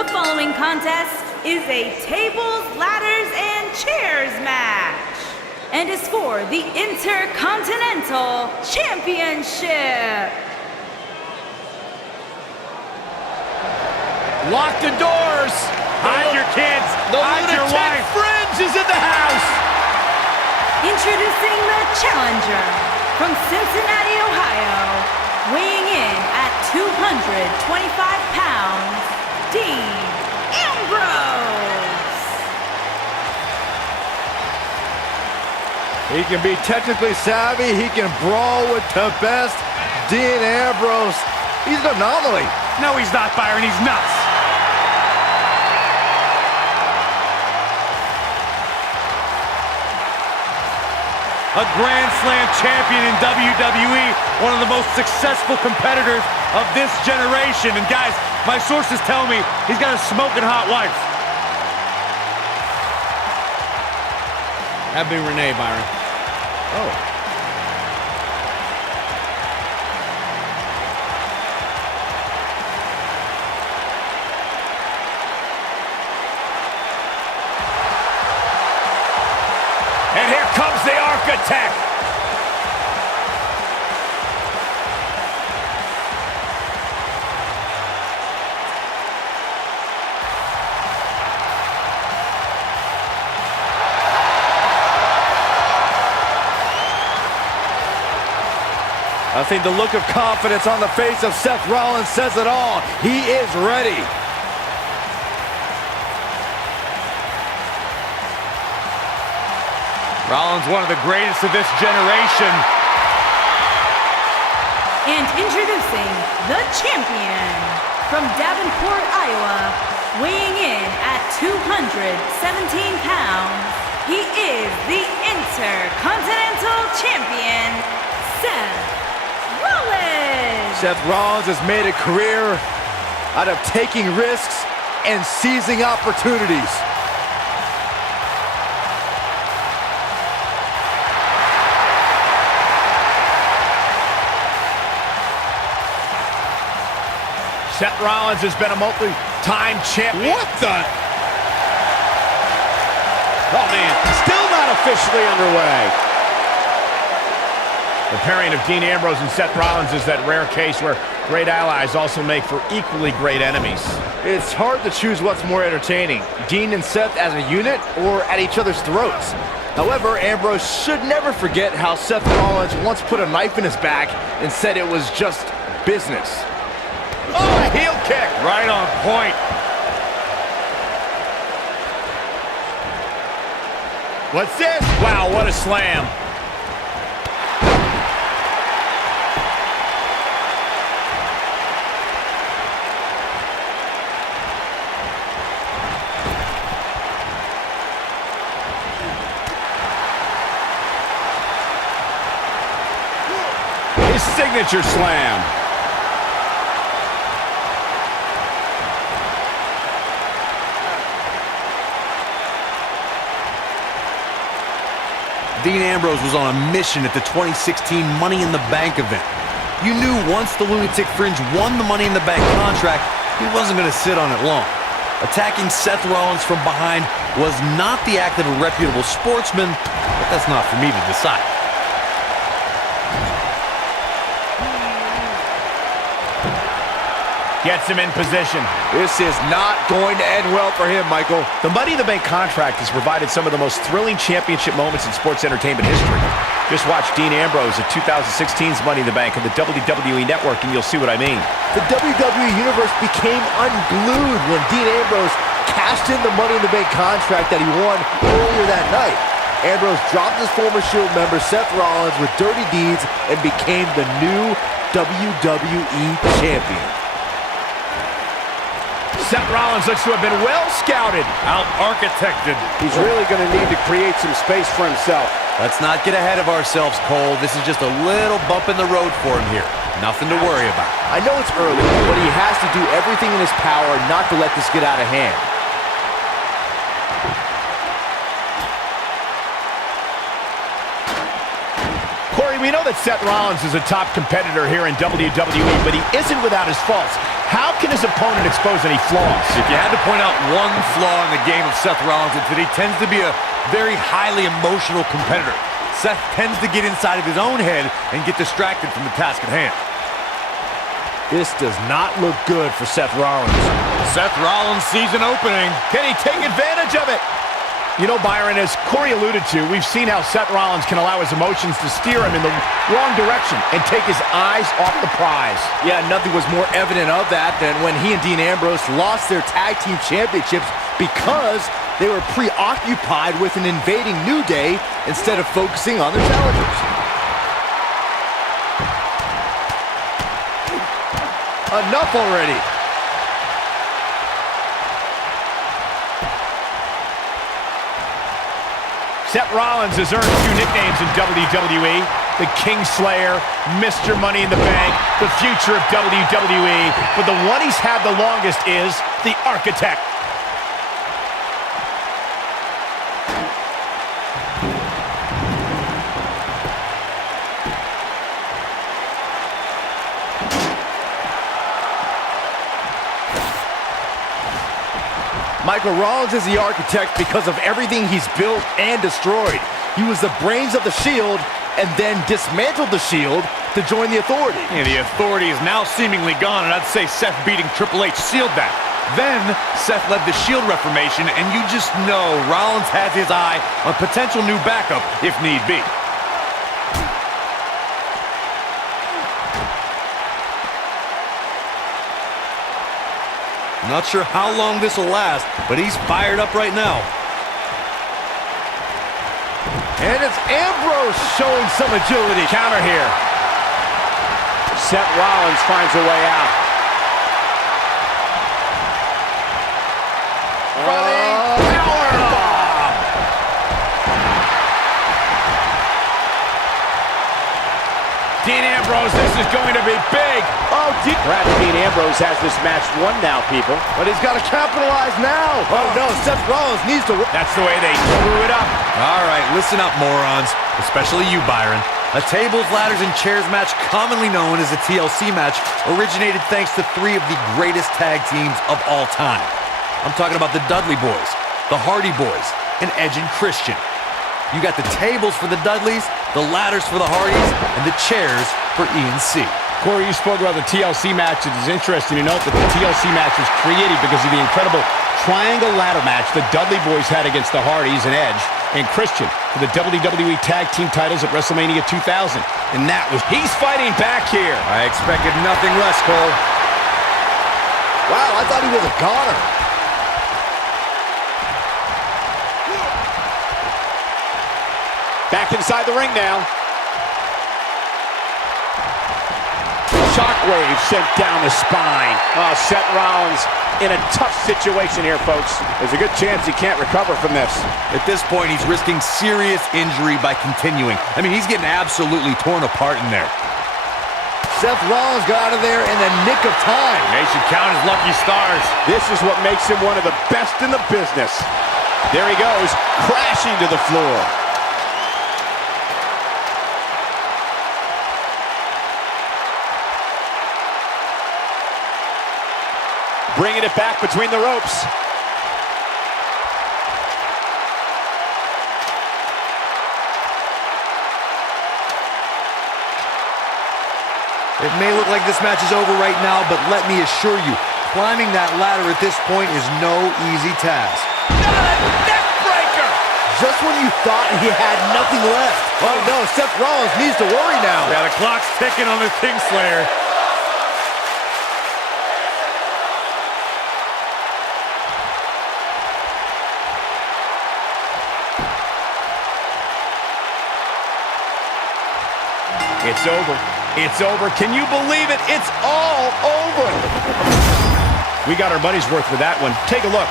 The following contest is a tables, ladders, and chairs match, and is for the Intercontinental Championship. Lock the doors. Hide your kids. Hide your wife. Fringe is in the house. Introducing the challenger from Cincinnati, Ohio, weighing in at 225 pounds, Dean Ambrose. He can be technically savvy. He can brawl with the best. Dean Ambrose, he's an anomaly. No, he's not, Byron. He's nuts. A Grand Slam champion in WWE, one of the most successful competitors of this generation. And guys, my sources tell me he's got a smoking hot wife. That'd be Renee, Byron. Oh. And here comes the architect. I think the look of confidence on the face of Seth Rollins says it all. He is ready. Rollins, one of the greatest of this generation. And introducing the champion from Davenport, Iowa, weighing in at 217 pounds, he is the Intercontinental Champion, Seth Rollins. Seth Rollins has made a career out of taking risks and seizing opportunities. Seth Rollins has been a multi-time champion. What the? Oh, man, still not officially underway. The pairing of Dean Ambrose and Seth Rollins is that rare case where great allies also make for equally great enemies. It's hard to choose what's more entertaining, Dean and Seth as a unit or at each other's throats. However, Ambrose should never forget how Seth Rollins once put a knife in his back and said it was just business. Oh, a heel kick. Right on point. What's this? Wow, what a slam. His signature slam. Dean Ambrose was on a mission at the 2016 Money in the Bank event. You knew once the Lunatic Fringe won the Money in the Bank contract, he wasn't going to sit on it long. Attacking Seth Rollins from behind was not the act of a reputable sportsman, but that's not for me to decide. Gets him in position. This is not going to end well for him, Michael. The Money in the Bank contract has provided some of the most thrilling championship moments in sports entertainment history. Just watch Dean Ambrose at 2016's Money in the Bank on the WWE Network and you'll see what I mean. The WWE Universe became unglued when Dean Ambrose cashed in the Money in the Bank contract that he won earlier that night. Ambrose dropped his former Shield member Seth Rollins with dirty deeds and became the new WWE Champion. Seth Rollins looks to have been well scouted, out-architected. He's really going to need to create some space for himself. Let's not get ahead of ourselves, Cole. This is just a little bump in the road for him here. Nothing to worry about. I know it's early, but he has to do everything in his power not to let this get out of hand. Corey, we know that Seth Rollins is a top competitor here in WWE, but he isn't without his faults. How can his opponent expose any flaws? If you had to point out one flaw in the game of Seth Rollins, it's that he tends to be a very highly emotional competitor. Seth tends to get inside of his own head and get distracted from the task at hand. This does not look good for Seth Rollins. Seth Rollins sees an opening. Can he take advantage of it? You know, Byron, as Corey alluded to, we've seen how Seth Rollins can allow his emotions to steer him in the wrong direction and take his eyes off the prize. Yeah, nothing was more evident of that than when he and Dean Ambrose lost their tag team championships because they were preoccupied with an invading New Day instead of focusing on their challengers. Enough already. Seth Rollins has earned 2 nicknames in WWE, the Kingslayer, Mr. Money in the Bank, the future of WWE, but the one he's had the longest is the Architect. Michael Rollins is the Architect because of everything he's built and destroyed. He was the brains of the Shield and then dismantled the Shield to join the Authority. Yeah, the Authority is now seemingly gone, and I'd say Seth beating Triple H sealed that. Then, Seth led the Shield Reformation, and you just know Rollins has his eye on potential new backup if need be. Not sure how long this will last, but he's fired up right now. And it's Ambrose showing some agility. Counter here. Seth Rollins finds a way out. Powerbomb! Dean Ambrose, this is going to be big. Perhaps Dean Ambrose has this match won now, people. But he's got to capitalize now. Oh no, Seth Rollins needs to... That's the way they screw it up. All right, listen up, morons. Especially you, Byron. A tables, ladders, and chairs match, commonly known as a TLC match, originated thanks to 3 of the greatest tag teams of all time. I'm talking about the Dudley Boys, the Hardy Boys, and Edge and Christian. You got the tables for the Dudleys, the ladders for the Hardys, and the chairs for E&C. Corey, you spoke about the TLC match. It is interesting to note that the TLC match was created because of the incredible triangle ladder match the Dudley Boys had against the Hardys and Edge and Christian for the WWE Tag Team titles at WrestleMania 2000. And that was... He's fighting back here. I expected nothing less, Cole. Wow, I thought he was a goner. Back inside the ring now. Shockwave sent down the spine. Oh, Seth Rollins in a tough situation here, folks. There's a good chance he can't recover from this. At this point, he's risking serious injury by continuing. I mean, he's getting absolutely torn apart in there. Seth Rollins got out of there in the nick of time. They should count his lucky stars. This is what makes him one of the best in the business. There he goes, crashing to the floor. Bringing it back between the ropes. It may look like this match is over right now, but let me assure you, climbing that ladder at this point is no easy task. Not a neck breaker! Just when you thought he had nothing left. Oh no, Seth Rollins needs to worry now. Yeah, the clock's ticking on the Kingslayer. It's over. It's over. Can you believe it? It's all over. We got our money's worth with that one. Take a look.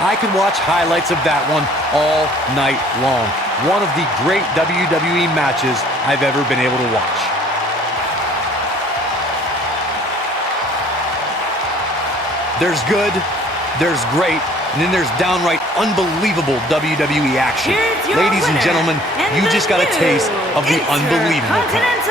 I could watch highlights of that one all night long. One of the great WWE matches I've ever been able to watch. There's good, there's great, and then there's downright unbelievable WWE action. Here's your Ladies and winner, gentlemen, and you the just got a taste of the new unbelievable. Intercontinental